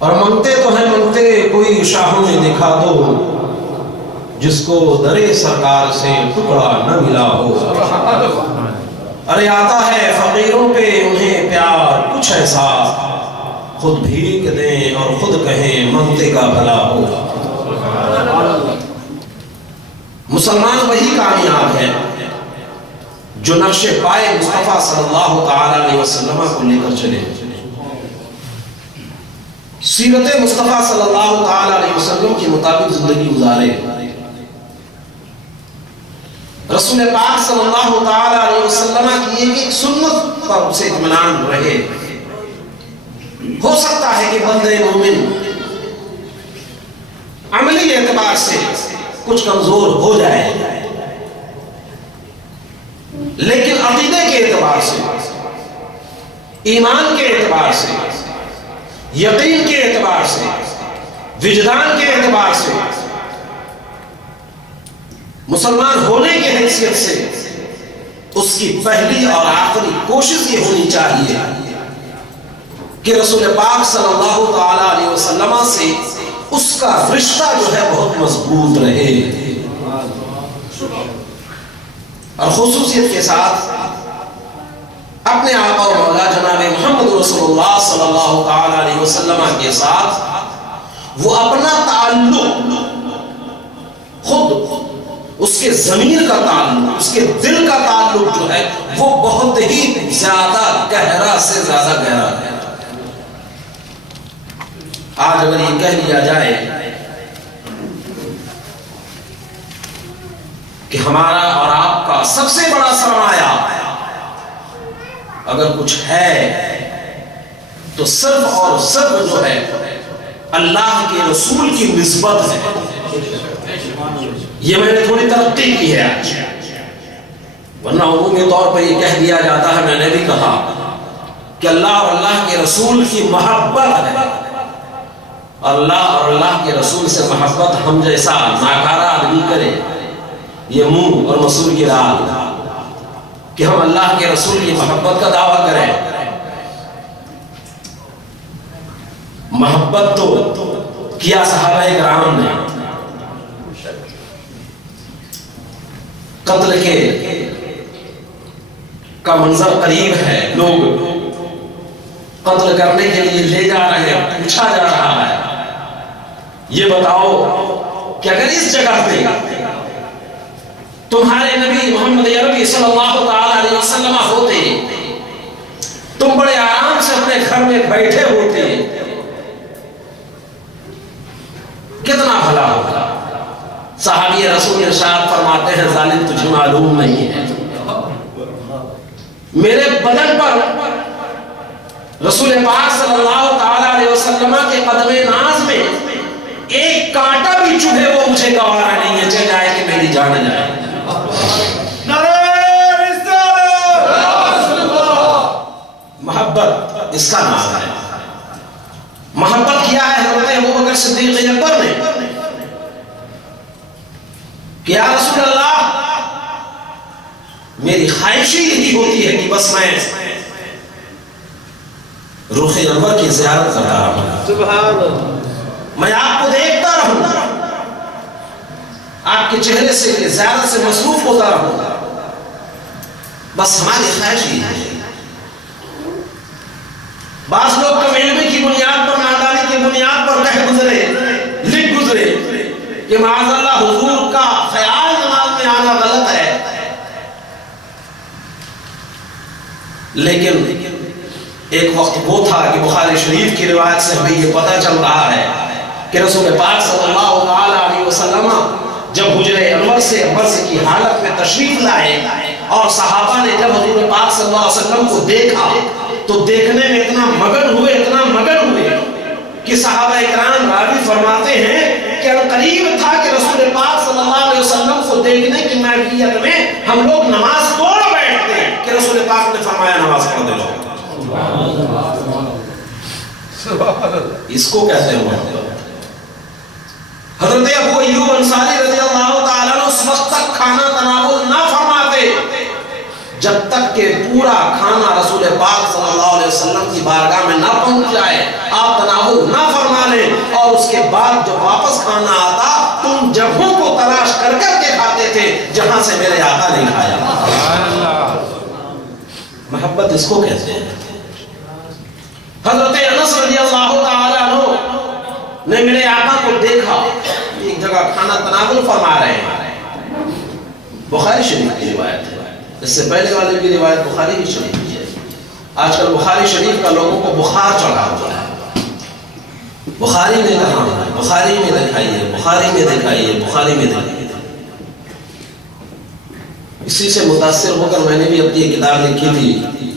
اور منگتے تو ہیں منگتے کوئی شاہوں میں دکھا دو جس کو درے سرکار سے ٹکڑا نہ ملا ہو۔ ارے آتا ہے فقیروں پہ انہیں پیار کچھ ایسا، خود بھیک دیں اور خود کہیں منگتے کا بھلا ہو۔ مسلمان وہی کامیاب ہے جو نقش پائے مصطفیٰ صلی اللہ تعالی علیہ وسلم کو لے کر چلے۔ سیرت مصطفیٰ صلی اللہ تعالی علیہ وسلم کے مطابق زندگی گزارے، رسول پاک صلی اللہ تعالی علیہ وسلم کی ایک سنت پر اسے اطمینان رہے۔ ہو سکتا ہے کہ بندے مومن عملی اعتبار سے کچھ کمزور ہو جائے، لیکن عقیدے کے اعتبار سے، ایمان کے اعتبار سے، یقین کے اعتبار سے، وجدان کے اعتبار سے، مسلمان ہونے کی حیثیت سے اس کی پہلی اور آخری کوشش یہ ہونی چاہیے کہ رسول پاک صلی اللہ تعالی علیہ وسلم سے اس کا رشتہ جو ہے بہت مضبوط رہے، اور خصوصیت کے ساتھ اپنے آقا و مولا جناب محمد رسول اللہ صلی اللہ تعالی علیہ وسلم کے ساتھ وہ اپنا تعلق، خود اس کے ضمیر کا تعلق، اس کے دل کا تعلق جو ہے وہ بہت ہی زیادہ گہرا سے زیادہ گہرا ہے۔ آج اگر یہ کہہ لیا جائے کہ ہمارا اور آپ کا سب سے بڑا سرمایہ اگر کچھ ہے تو صرف اور صرف جو ہے اللہ کے رسول کی نسبت ہے۔ یہ میں نے تھوڑی ترقی کی ہے آج، ورنہ عمومی طور پر یہ کہہ دیا جاتا ہے، میں نے بھی کہا کہ اللہ اور اللہ کے رسول کی محبت ہے، اللہ اور اللہ کے رسول سے محبت ہم جیسا ناکارہ آدمی کرے یہ منہ اور مسور کی رال کہ ہم اللہ کے رسول کی محبت کا دعویٰ کریں۔ محبت تو کیا صحابہ کرام نے، قتل کے کا منظر قریب ہے، لوگ قتل کرنے کے لیے لے جا رہے ہیں، پوچھا جا رہا ہے یہ بتاؤ کہ اگر اس جگہ پہ تمہارے نبی محمد عربی صلی اللہ تعالی علیہ وسلم ہوتے، تم بڑے آرام سے اپنے گھر میں بیٹھے ہوتے، کتنا بھلا ہوگا۔ صحابی رسول ارشاد فرماتے ہیں ظالم تجھے معلوم نہیں ہے، میرے بدن پر رسول پاک صلی اللہ تعالی علیہ وسلم کے قدم ناز میں ایک کانٹا بھی چبھے وہ مجھے گوارا نہیں ہے، چل جائے کہ میری جان جائے۔ محبت اس کا نام ہے۔ محبت کیا ہے حضرت ابوبکر صدیق اکبر نے کہ یا رسول اللہ میری خواہش ہی یہی ہوتی ہے کہ بس میں رخ انور کی زیارت کرتا رہوں، سبحان اللہ، میں آپ کو دیکھتا رہوں، آپ کے چہرے سے زیارت سے مصروف ہوتا رہوں، بس ہماری خواہش ہی ہے۔ بعض لوگ تو علم کی بنیاد پر، نادانی کی بنیاد پر کہہ گزرے، لکھ گزرے کہ معاذ اللہ حضور کا خیال نماز میں آنا غلط ہے، لیکن ایک وقت وہ تھا کہ بخاری شریف کی روایت سے ہمیں یہ پتہ چل رہا ہے کہ رسول پاک صلی اللہ تعالی علیہ وسلم جب حجرہ انور سے برس کی حالت میں تشریف لائے اور صحابہ نے جب حضور پاک صلی اللہ علیہ وسلم کو دیکھا تو دیکھنے میں اتنا مگن ہوئے کہ صحابہ اکرام راوی فرماتے ہیں کہ قریب تھا کہ رسول پاک صلی اللہ علیہ وسلم کو دیکھنے کی محفلیت میں ہم لوگ نماز توڑ بیٹھتے کہ رسول پاک نے فرمایا نماز پڑھ دے لو۔ اس کو کہتے ہیں حضرت ابو ایوب انصاری رضی اللہ تعالیٰ عنہ اس وقت تک کھانا تناول نہ فرماتے جب تک کہ پورا کھانا رسول پاک صلی اللہ علیہ وسلم کی بارگاہ میں نہ پہنچ جائے، آپ تناول نہ فرمائے کے بعد جب واپس کھانا آتا تم جگہوں کو تلاش کر کر کے کھاتے تھے جہاں سے میرے آقا نے کھایا. محبت اس کو کہتے ہیں. حضرت انس رضی اللہ تعالیٰ عنہ نے میرے آقا کو دیکھا ایک جگہ کھانا تناول فرما رہے ہیں. بخاری شریف کی روایت ہے. اس سے پہلے والی بھی روایت بخاری شریف کی ہے. آج کل بخاری شریف کا لوگوں کو بخار چڑھا ہوا ہے. بخاری میں کہاں ہے؟ بخاری میں دکھائیے, بخاری میں دکھائیے, بخاری میں دکھائیے. اسی سے متاثر ہو کر میں نے بھی اپنی کتاب لکھی تھی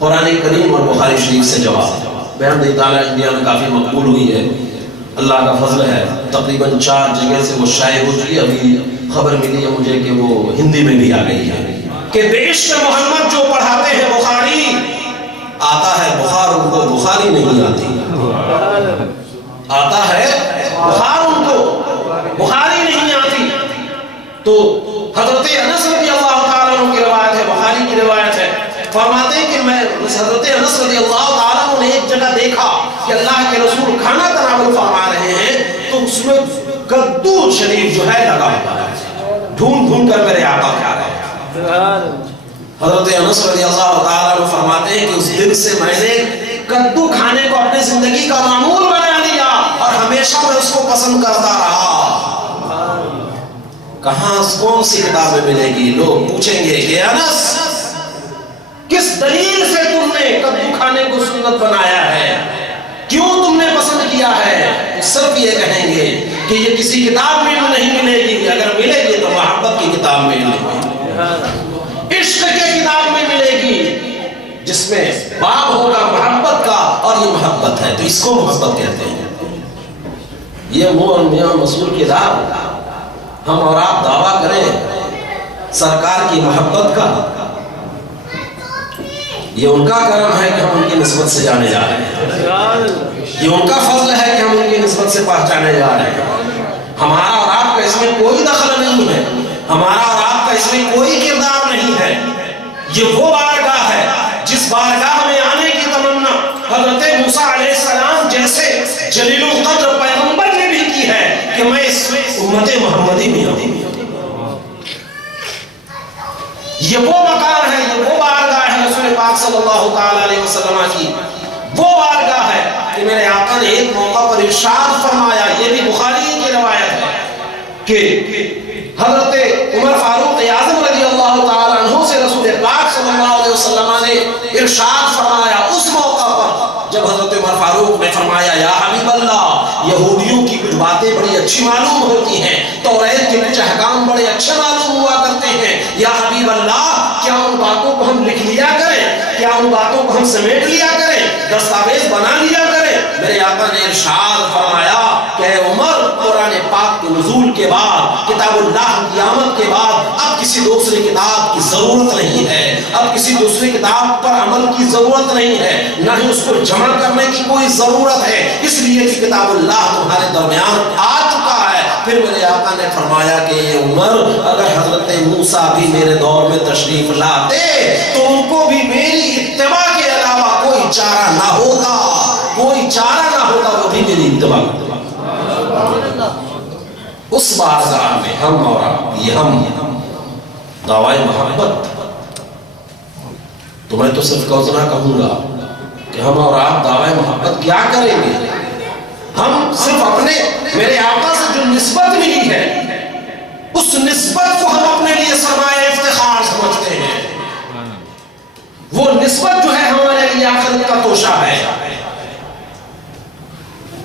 قرآن کریم اور بخاری شریف سے جواب. بحمد تعالیٰ انڈیا میں کافی مقبول ہوئی ہے, اللہ کا فضل ہے. تقریباً 4 جگہ سے وہ شائع ہو چکی. ابھی خبر ملی ہے مجھے کہ وہ ہندی میں بھی آ گئی ہے کہ عشق محمد جو پڑھاتے ہیں بخاری, آتا ہے بخار ان کو بخاری نہیں آتی. آتا ہے بخار ان کو بخاری نہیں آتی. تو حضرت انس رضی اللہ تعالیٰ عنہ کی روایت ہے, بخاری کی روایت ہے, فرماتے ہیں کہ میں حضرت انس رضی اللہ تعالیٰ عنہ نے ایک جگہ دیکھا کہ اللہ کے رسول کھانا تناول فرما رہے ہیں تو اس میں کدو شریف جو ہے لگا ہوا ہے. ڈھونڈ ڈھونڈ کر میرے آقا کھا رہے ہیں. حضرت انس رضی اللہ تعالیٰ عنہ فرماتے ہیں کہ اس دن سے میں نے کدو کھانے کو اپنی زندگی کا معمول بنا لیا اور ہمیشہ میں اس کو پسند کرتا رہا. کہاں کون سی کتابیں ملے گی؟ لوگ پوچھیں گے کہ انس کس دلیل سے تم نے کدو کھانے کو سنت بنایا ہے, کیوں تم نے پسند کیا ہے؟ صرف یہ کہیں گے کہ یہ کسی کتاب میں نہیں ملے گی. اگر ملے گی تو محبت کی کتاب میں ملے گی, عشق کی کتاب میں ملے گی جس میں باب ہوگا محبت کا, اور یہ محبت ہے تو اس کو محبت کہتے ہیں. یہ میاں مسعود کی رات ہم اور آپ دعویٰ کریں سرکار کی محبت کا, یہ ان کا کرم ہے کہ ہم ان کی نسبت سے جانے جا رہے ہیں. یہ ان کا فضل ہے کہ ہم ان کی نسبت سے پہچانے جا رہے ہیں. ہمارا اور آپ کا اس میں کوئی دخل نہیں ہے, ہمارا اور آپ کا اس میں کوئی کردار نہیں ہے. یہ وہ بارگاہ ہے جس بارگاہ میں آنے کی تمنا حضرت موسیٰ علیہ السلام جیسے جلیل القدر پیغمبر نے بھی کی ہے کہ میں اس امت محمدی میں آؤں. یہ وہ مقام ہے, یہ وہ بارگاہ ہے رسول پاک صلی اللہ تعالی علیہ وسلم کی. وہ بارگاہ ہے کہ میرے آقا نے ایک موقع پر ارشاد فرمایا, یہ بھی بخاری کی روایت ہے کہ حضرت عمر فاروق اعظم رضی اللہ تعالی عنہ سے رسول پاک صلی اللہ علیہ وسلم نے ارشاد فرمایا اس موقع پر جب حضرت عمر فاروق نے فرمایا یا حبیب اللہ یہودیوں کی کچھ باتیں بڑی اچھی معلوم ہوتی ہیں, توریت کے کچھ احکام بڑے اچھے معلوم ہوا کرتے ہیں, یا حبیب اللہ کیا ان باتوں کو ہم لکھ لیا کریں, کیا ان باتوں کو ہم سمیٹ لیا کریں, دستاویز بنا لیا کریں؟ میرے آقا نے ارشاد فرمایا کہ اے عمر قرآن پاک کے نزول کے بعد کتاب اللہ کی آمد کے بعد اب کسی دوسری کتاب کی ضرورت نہیں ہے, اب کسی دوسری کتاب پر عمل کی ضرورت نہیں ہے, نہ ہی اس کو جمع کرنے کی کوئی ضرورت ہے, اس لیے کہ کتاب اللہ تمہارے درمیان آ چکا ہے. پھر میرے آقا نے فرمایا کہ اے عمر اگر حضرت موسیٰ بھی میرے دور میں تشریف لاتے تو ان کو بھی میری اتباع کے علاوہ کوئی چارہ نہ ہوتا, کوئی چارہ نہ ہوتا, وہ بھی میری اتباع کرتے. اس بارگاہ میں ہم اور آپ, یہ ہم دعوی محبت, تو میں تو صرف اتنا کہوں گا کہ ہم اور آپ دعوی محبت کیا کریں گے. ہم صرف اپنے میرے آقا سے جو نسبت ملی ہے اس نسبت کو ہم اپنے لیے سرمایہ افتخار سمجھتے ہیں. وہ نسبت جو ہے ہمارے لیے آخرت کا توشہ ہے.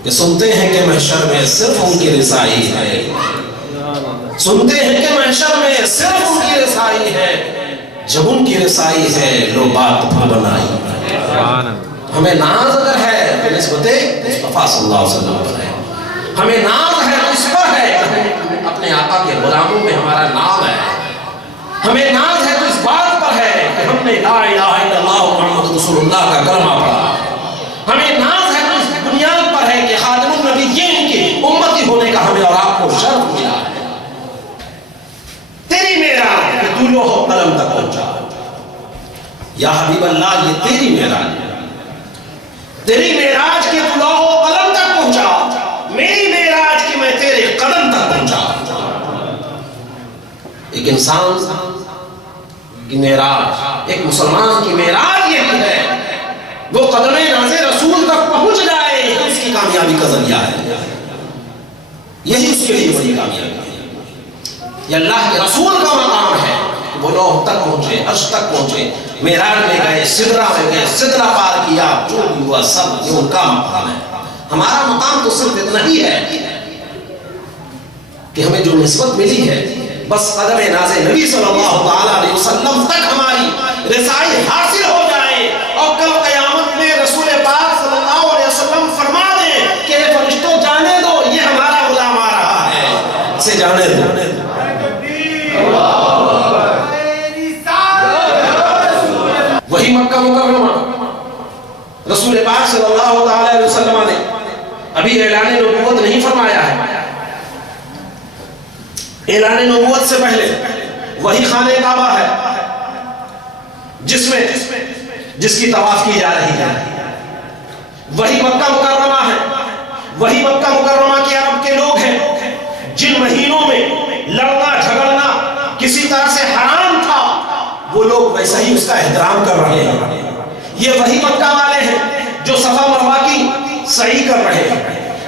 کہ سنتے ہیں کہ محشر میں صرف ان کی رسائی ہے, سنتے ہیں کہ محشر میں صرف ان کی رسائی ہے, جب ان کی رسائی ہے لو بات پھر بنائی. ہمیں ناز اگر ہے تو نسبت مصطفیٰ صلی اللہ علیہ وسلم پر ہے, ہمیں ناز ہے تو اس پر ہے کہ اپنے آقا کے غلاموں میں ہمارا نام ہے, ہمیں ناز ہے تو اس بات پر ہے کہ ہم نے لا الہ الا اللہ محمد رسول اللہ کا کلمہ پڑھا, ہمیں ناز ہے تو اس بنیاد پر ہے کہ خاتم النبیین کی امتی ہونے کا ہمیں اور آپ کو شرف ملا ہے. تیری معراج کہ تو لوح قلم تک پہنچا, یا حبیب اللہ یہ تیری معراج ہے, تیری معراج کے تو لوح قلم تک پہنچا, میری انسان کی معراج، ایک مسلمان کی معراج یہی ہے، وہ قدم ناز رسول تک پہنچ جائے، اس کی کامیابی کا ذریعہ ہے، یہی اس کے لیے بڑی کامیابی ہے۔ یہ اللہ کے رسول کا مقام ہے، وہ لوگ تک پہنچے، عرش تک پہنچے، معراج میں گئے، سدرہ میں گئے، سدرہ پار کیا، جو بھی ہوا سب یہ ان کا مقام ہے۔ ہمارا مقام تو صرف اتنا ہی ہے کہ ہمیں جو نسبت ملی ہے بس قدم ناز نبی صلی اللہ تعالیٰ علیہ وسلم تک ہماری رسائی حاصل ہو جائے، اور کل قیامت میں رسول پاک صلی اللہ علیہ وسلم فرما دیں کہ اے فرشتوں جانے دو، یہ ہمارا غلام آ رہا ہے، اسے جانے دو۔ وہی مکہ مکرمہ رسول پاک صلی اللہ تعالیٰ علیہ وسلم نے ابھی اعلان نبوت نہیں فرمایا ہے، اعلان نبوت سے پہلے وہی خانہ کعبہ ہے جس کی طواف کی جا رہی ہے، وہی مکہ مکرمہ ہے، وہی مکہ مکرمہ کے عرب کے لوگ ہیں جن مہینوں میں لڑنا جھگڑنا کسی طرح سے حرام تھا، وہ لوگ ویسا ہی اس کا احترام کر رہے ہیں۔ یہ وہی مکہ والے ہیں جو صفا مروہ کی سعی کر رہے ہیں،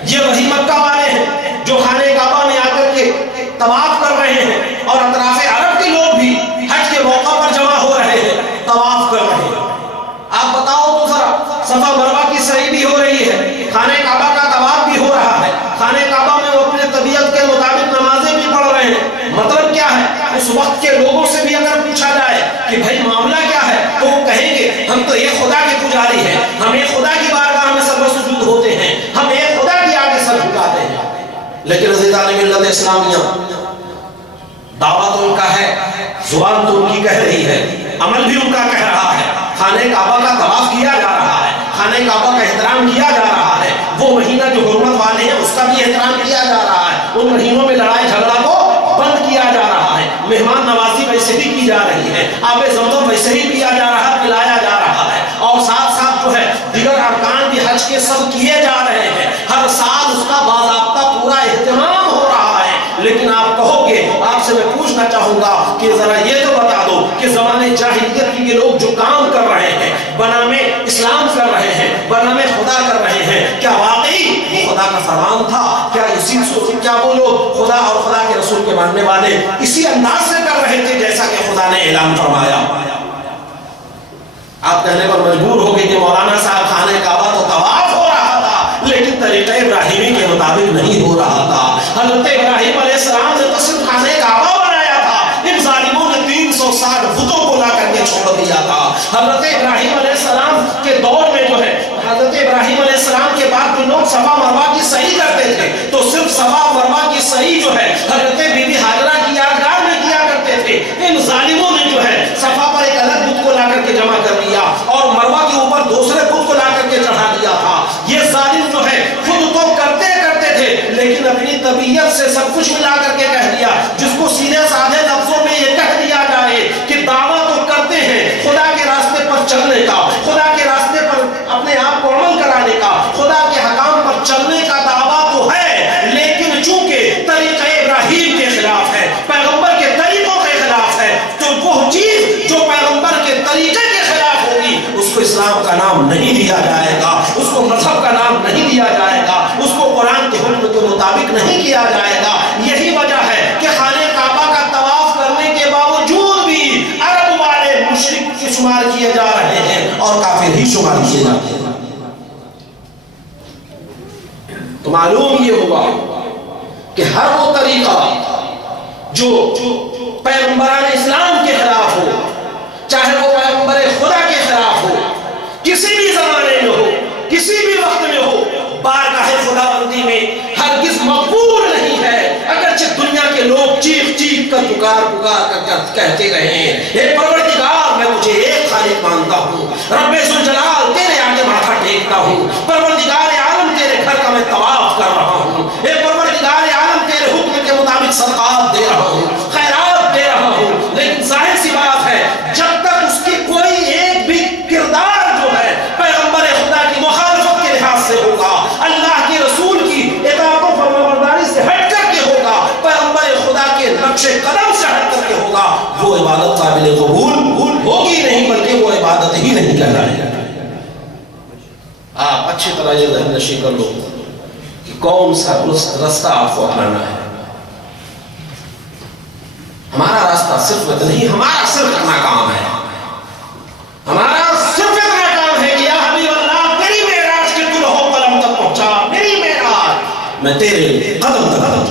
یہ وہی مکہ والے ہیں جو خانہ کعبہ میں آ کر کے طواف کر رہے ہیں، اور اطراف عرب کے لوگ بھی حج کے موقع پر جمع ہو رہے ہیں، طواف کر رہے ہیں۔ آپ بتاؤ تو ذرا، صفا مروہ کی سعی بھی ہو رہی ہے، خانہ کعبہ کا طواف بھی ہو رہا ہے، خانہ کعبہ میں وہ اپنے طبیعت کے مطابق نمازیں بھی پڑھ رہے ہیں۔ مطلب کیا ہے؟ اس وقت کے لوگوں سے بھی اگر پوچھا جائے کہ بھائی معاملہ کیا ہے، تو وہ کہیں گے ہم تو ایک خدا کے پجاری ہیں، ہم ایک خدا کی بارگاہ میں سر سجود ہوتے ہیں، ہم ایک خدا کی آگے سر جھکاتے ہیں۔ لیکن عزیزان ملت اسلامیہ، دعویٰ تو ان کا ہے، زبان تو ان کی کہہ رہی ہے، عمل بھی ان کا کہہ رہا ہے، خانہ کعبہ کا طواف کیا جا رہا ہے، خانہ کعبہ کا احترام کیا جا رہا ہے، وہ مہینہ جو حرمت والے ہیں اس کا بھی احترام کیا جا رہا ہے، ان مہینوں میں لڑائی جھگڑا کو بند کیا جا رہا ہے، مہمان نوازی ویسے بھی کی جا رہی ہے، آب زمزم ویسے ہی پیا جا رہا ہے، پلایا جا رہا ہے، اور ساتھ ساتھ جو ہے دیگر ارکان بھی حج کے سب کیے جا رہے ہیں، ہر سال اس کا باضابطہ پورا اہتمام ہو رہا ہے۔ لیکن آپ کہو گے، آپ سے میں پوچھنا چاہوں گا کہ ذرا یہ تو بتا دو کہ زمانے جاہلیت کے یہ لوگ جو کام کر رہے ہیں، بنامے اسلام کر رہے ہیں، بنامے خدا کر رہے ہیں، کیا واقعی وہ خدا کا فرمان تھا؟ کیا وہ لوگ خدا اور خدا کے رسول کے ماننے والے اسی انداز سے کر رہے تھے جیسا کہ خدا نے اعلان فرمایا؟ آپ کہنے پر مجبور ہو گئے کہ مولانا صاحب خانہ کعبہ تو طواف ہو رہا تھا لیکن طریقہ ابراہیمی کے مطابق نہیں ہو رہا تھا۔ حضرت ابراہیم علیہ السلام نے تو صرف خانہ کعبہ بنایا تھا، ان ظالموں نے 360 بتوں کو لا کر کے چھوڑ دیا تھا۔ حضرت ابراہیم علیہ السلام کے دور میں جو ہے، حضرت ابراہیم علیہ السلام کے بعد جو لوگ صفا مروہ کی سعی کرتے تھے تو صرف صفا مروہ کی سعی جو ہے حضرت بی بی ہاجرہ کی یادگار میں کیا کرتے تھے۔ ان ظالموں نے جو ہے صفا پر ایک الگ بت کو لا کر کے جمع کر دیا اور مروہ کے اوپر دوسرے بت کو لا کر کے چڑھا دیا تھا۔ یہ ظالم جو ہے خود تو کرتے تھے لیکن اپنی طبیعت سے سب کچھ ملا کر کے کہہ دیا، جس کو سیدھے سادھے لفظوں میں یہ کہہ دیا جائے کہ دعویٰ تو کرتے ہیں خدا کے راستے پر چلنے کا، خدا کے راستے پر اپنے آپ کو عمل کرانے کا، خدا کے حکام پر چلنے کا دعویٰ تو ہے، لیکن چونکہ طریقہ ابراہیم کے خلاف ہے، پیغمبر کے طریقوں کے خلاف ہے، تو وہ چیز جو پیغمبر کے طریقے کے خلاف ہوگی اس کو اسلام کا نام نہیں دیا جائے گا، اس کو مذہب کا نام نہیں دیا جائے گا، اس کو قرآن کے حکم کے مطابق نہیں کیا جائے گا۔ یہی وجہ ہے کہ خانہ کعبہ کا طواف کرنے کے باوجود بھی عرب والے مشرک کے شمار کیے جا رہے ہیں اور کافر ہی شمار کیے جاتے ہیں۔ تو معلوم یہ ہوا کہ ہر وہ طریقہ جو پیغمبران اسلام کے خلاف ہو، چاہے وہ پیغمبر خدا کے خلاف ہو، کسی بھی زمانے میں ہو، کسی بھی وقت میں ہو، بارگاہ خدا بندی میں ہرگز مقبول نہیں ہے، اگرچہ دنیا کے لوگ چیخ چیخ کر پکار کر کہتے رہے ہیں، اے پروردگار میں تجھے ایک خالق مانتا ہوں، رب ذوالجلال تیرے آگے ماتھا ٹیکتا ہوں، پروردگار عالم تیرے گھر کا میں طواف کر رہا ہوں، اے پروردگار عالم تیرے حکم کے مطابق صدقات دے رہا ہوں، خیرات دے رہا ہوں۔ لیکن ظاہر سی بات ہے جب تک اس کی کوئی ایک بھی کردار جو ہے پیغمبر خدا کی مخالفت کے لحاظ سے ہوگا، اللہ کے رسول کی اطاعت و فرمانبرداری سے ہٹ کر کے ہوگا، پیغمبر خدا کے نقش قدم سے ہٹ کر کے ہوگا، قبول ہوگی نہیں بلکہ وہ عبادت ہی نہیں کہلائے گا۔ آپ اچھی طرح یہ ذہن نشی کر لو کہ کون سا رستہ آپ کو اپنانا ہے۔ ہمارا راستہ صرف اتنا نہیں، ہمارا صرف اتنا کام ہے، ہمارا صرف اتنا کام ہے کہ یا حبیب اللہ میری معراج کے دلہو قلم تک پہنچا، میری معراج میں تیرے قدم تک